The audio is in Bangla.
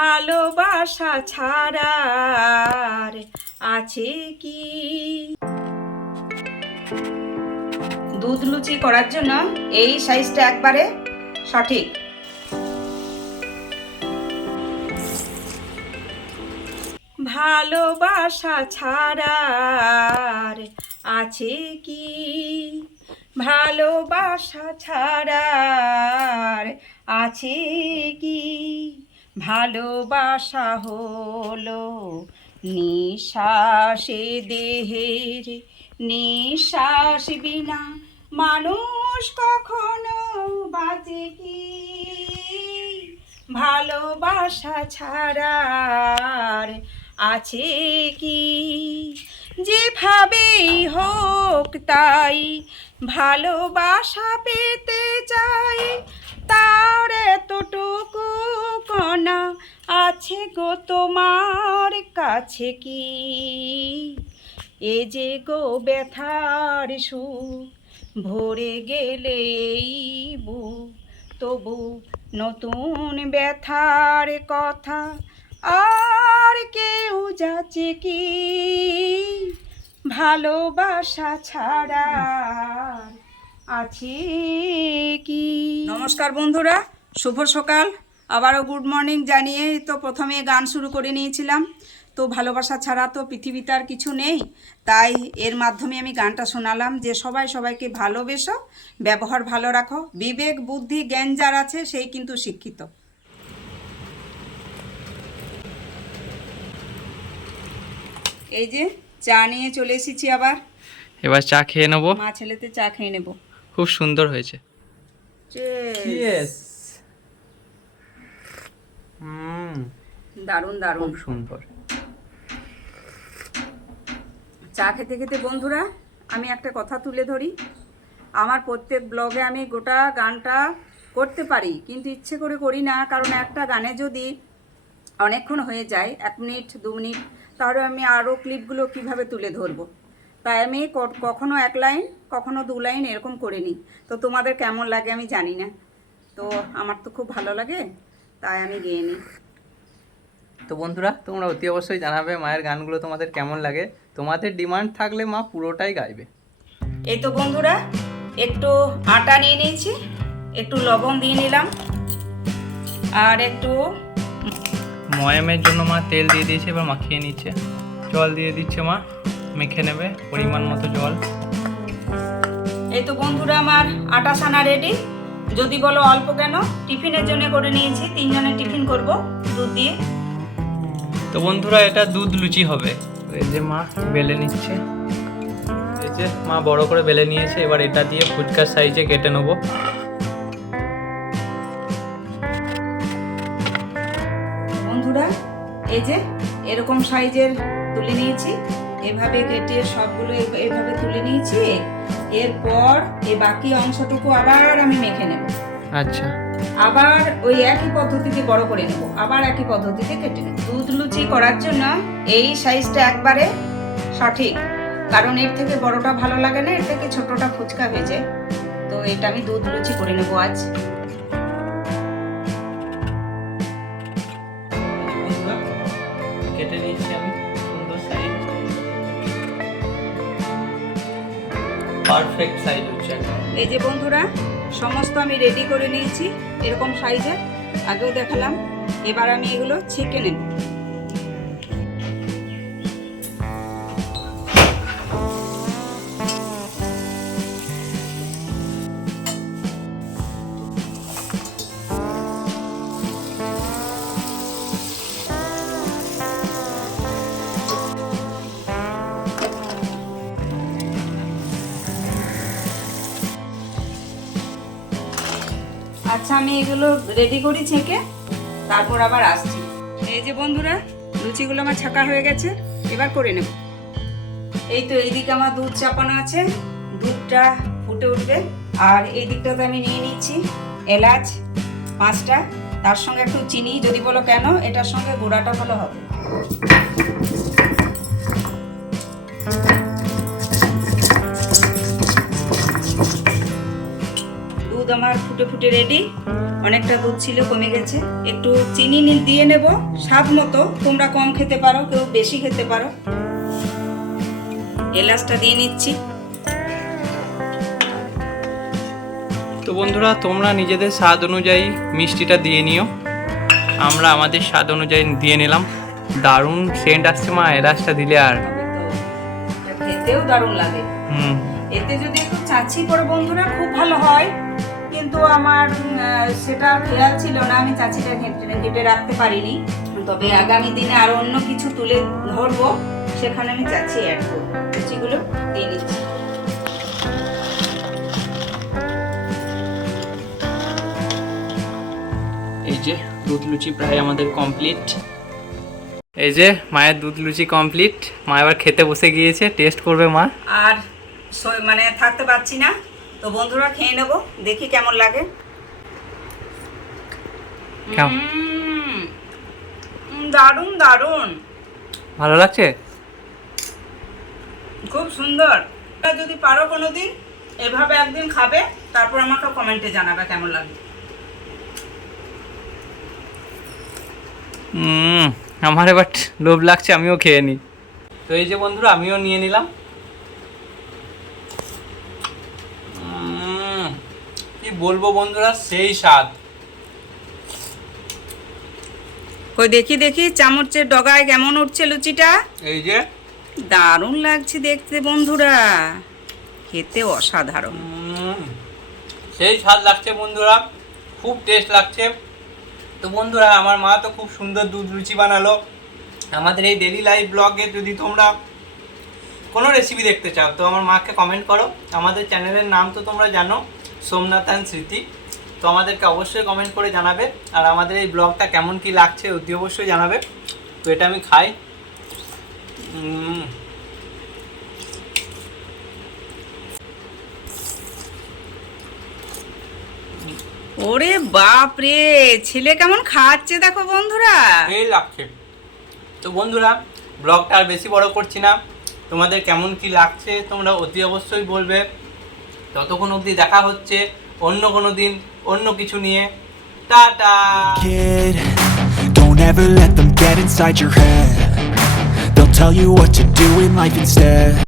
ভালোবাসা ছাড়া আর আছে কি? দুধ লুচি করার জন্য এই সাইজটা একবারে সঠিক। ভালোবাসা ছাড়া আর আছে কি? ভালোবাসা ছাড়া আর আছে কি? ভালোবাসা হলো নিঃশ্বাসে দেহের, নিঃশ্বাস বিনা মানুষ কখনো বাঁচে কি? ভালোবাসা ছাড়া আর আছে কি? যেভাবেই হোক তাই ভালোবাসা পেতে চাই, তার এতটুকু কণা আছে গো তোমার কাছে কি? এ যে গো ব্যথার সুখ ভরে গেলে এই বুক, তবু নতুন ব্যথার কথা আর কেউ যাচ্ছে কি? ভালোবাসা ছাড়া আছে কি? নমস্কার বন্ধুরা, শুভ সকাল। আবারও গুড মর্নিং জানিয়ে তো প্রথমে গান শুরু করে নিয়েছিলাম। তো ভালোবাসা ছাড়া তো পৃথিবীতে আর কিছু নেই, তাই এর মাধ্যমে আমি গানটা শোনালাম যে সবাই সবাইকে ভালোবেসো, ব্যবহার ভালো রাখো, বিবেক বুদ্ধি জ্ঞান যার আছে সেই কিন্তু শিক্ষিত। এই যে চা নিয়ে চলে এসেছি আবার, এবার চা খেয়ে নেব। মা ছেলেতে চা খেয়ে নেব। খুব সুন্দর হয়েছে। দারুণ দারুণ, খুব সুন্দর। চা খেতে খেতে বন্ধুরা আমি একটা কথা তুলে ধরি। আমার প্রত্যেক ব্লগে আমি গোটা গানটা করতে পারি, কিন্তু ইচ্ছে করে করি না, কারণ একটা গানে যদি অনেকক্ষণ হয়ে যায়, 1 মিনিট 2 মিনিট, তাহলে আমি আরও ক্লিপগুলো কিভাবে তুলে ধরবো। তাই আমি কখনো 1 লাইন কখনো 2 লাইন এরকম করে নিই। তো তোমাদের কেমন লাগে আমি জানি না, তো আমার তো খুব ভালো লাগে, তাই আমি গেয়ে নিই। তো বন্ধুরা, তোমরা অতি অবশ্যই জানাবে মায়ের গানগুলো তোমাদের কেমন লাগে। তোমাদের ডিমান্ড থাকলে মা পুরোটাই গাইবে। এই তো বন্ধুরা, একটু আটা নিয়ে নিয়েছি, একটু লবণ দিয়ে নিলাম, আর একটু ময়ামের জন্য মা তেল দিয়ে দিয়েছে, এবার মাখিয়ে নিচ্ছে। জল দিয়ে দিচ্ছে মা, মেখে নেবে পরিমাণ মতো জল। এই তো বন্ধুরা আমার আটা সানা রেডি। যদি বলো অল্প কেন, টিফিনের জন্য করে নিয়েছি, 3 জনের টিফিন করব দুধ দিয়ে। তো বন্ধুরা, এটা দুধ লুচি হবে। এই যে মা বেলে নিচ্ছে, এই যে মা বড় করে বেলে নিয়েছে। এবার এটা দিয়ে ফুচকার সাইজে কেটে নেবো। বন্ধুরা এই যে এরকম সাইজের তুলে নিয়েছি, এভাবে কেটে সবগুলো এভাবে তুলে নিয়েছি। এরপর এই বাকি অংশটুকু আবার আমি মেখে নেব। আচ্ছা, আবার ওই একই পদ্ধতিতে বড় করে নেব, আবার একই পদ্ধতিতে কেটে নেব। দুধ লুচি করার জন্য এই সাইজটা একবারে সঠিক, কারণ এর থেকে বড়টা ভালো লাগে না, এর থেকে ছোটটা ফুচকা হয়ে যায়। তো এটা আমি দুধ লুচি করে নেব আজ। কেটে নিয়েছি আমি সুন্দর সাইজ, পারফেক্ট সাইজ হচ্ছে একদম। এই যে বন্ধুরা সমস্ত আমি রেডি করে নিয়েছি এরকম সাইজের, আগেও দেখালাম। এবার আমি এগুলো ছেঁকে নেব। আচ্ছা আমি এগুলো রেডি করি ছেঁকে, তারপর আবার আসছি। এই যে বন্ধুরা লুচিগুলো আমার ছাকা হয়ে গেছে, এবার করে নেব। এই তো এইদিকে আমার দুধ চাপানো আছে, দুধটা ফুটে উঠবে। আর এই দিকটাতে আমি নিয়ে নিচ্ছি এলাচ 5টা, তার সঙ্গে একটু চিনি। যদি বলো কেন, এটার সঙ্গে গুঁড়াটা ভালো হবে। দুধ আমার ফুটে ফুটে রেডি। অনেকটা দুধ ছিল, কমে গেছে। একটু চিনি দিয়ে নেব স্বাদ মতো, তোমরা কম খেতে পারো, কেউ বেশি খেতে পারো। এলাচটা দিয়ে নিচ্ছি। তো বন্ধুরা তোমরা নিজেদের স্বাদ অনুযায়ী মিষ্টিটা দিয়ে নিও, আমরা আমাদের স্বাদ অনুযায়ী দিয়ে নিলাম। দারুণ সেন্ট আসছে মা এলাচটা দিলে। আর এটা খেতেও দারুণ লাগে। এতে যদি একটু চাঁচি পড়ে বন্ধুরা খুব ভালো হয়, কিন্তু আমার সেটা খেয়াল ছিল না, আমি চাঁচিটা কেটে রাখতে পারিনি। তবে আগামী দিনে আরো অন্য কিছু তুলে ধরবো, সেখানে আমি চাঁচি অ্যাড করবো। লুচিগুলো দিয়ে নিচ্ছি। এই যে দুধ লুচি প্রায় আমাদের কমপ্লিট। এই যে মায়ের দুধ লুচি কমপ্লিট। মা এবার খেতে বসে গিয়েছে, টেস্ট করবে মা। আর মানে থাকতে পারছি না, তো বন্ধুরা খেয়ে নেবো, দেখি কেমন লাগে। দারুণ দারুণ ভালো লাগছে, খুব সুন্দর। যদি পারো কোনোদিন এভাবে একদিন খাবে, তারপর আমাকে কমেন্টে জানাবে কেমন লাগে। আমার এবার লোভ লাগছে, আমিও খেয়ে নিই। তো এই যে বন্ধুরা আমিও নিয়ে নিলাম। কি বলবো বন্ধুরা, সেই স্বাদ। কই দেখি দেখি চামচের ডগায় কেমন উঠছে লুচিটা। এই যে দারুণ লাগছে দেখতে বন্ধুরা, খেতে অসাধারণ। সেই স্বাদ লাগছে বন্ধুরা, খুব টেস্ট লাগছে। তো বন্ধুরা আমার মা তো খুব সুন্দর দুধ লুচি বানালো। আমাদের এই ডেলি লাইফ ব্লগে যদি তোমরা কোনো রেসিপি দেখতে চাও তো আমার মাকে কমেন্ট করো। আমাদের চ্যানেলের নাম তো তোমরা জানো, সোমনাথ অ্যান্ড স্মৃতি। তো আমাদেরকে অবশ্যই কমেন্ট করে জানাবে। আর আমাদের এই ব্লগটা কেমন কি লাগছে অতি অবশ্যই জানাবে। তো এটা আমি খাই। ওরে বাপ রে, ছেলে কেমন খাচ্ছে দেখো বন্ধুরা, এই লাগছে। তো বন্ধুরা ব্লগটা আর বেশি বড় করছি না, তোমাদের কেমন কি লাগছে তোমরা অতি অবশ্যই বলবে। ততক্ষণ অবধি দেখা হচ্ছে অন্য কোনো দিন অন্য কিছু নিয়ে। Tata. Kid, don't ever let them get inside your head. They'll tell you what to do in life instead.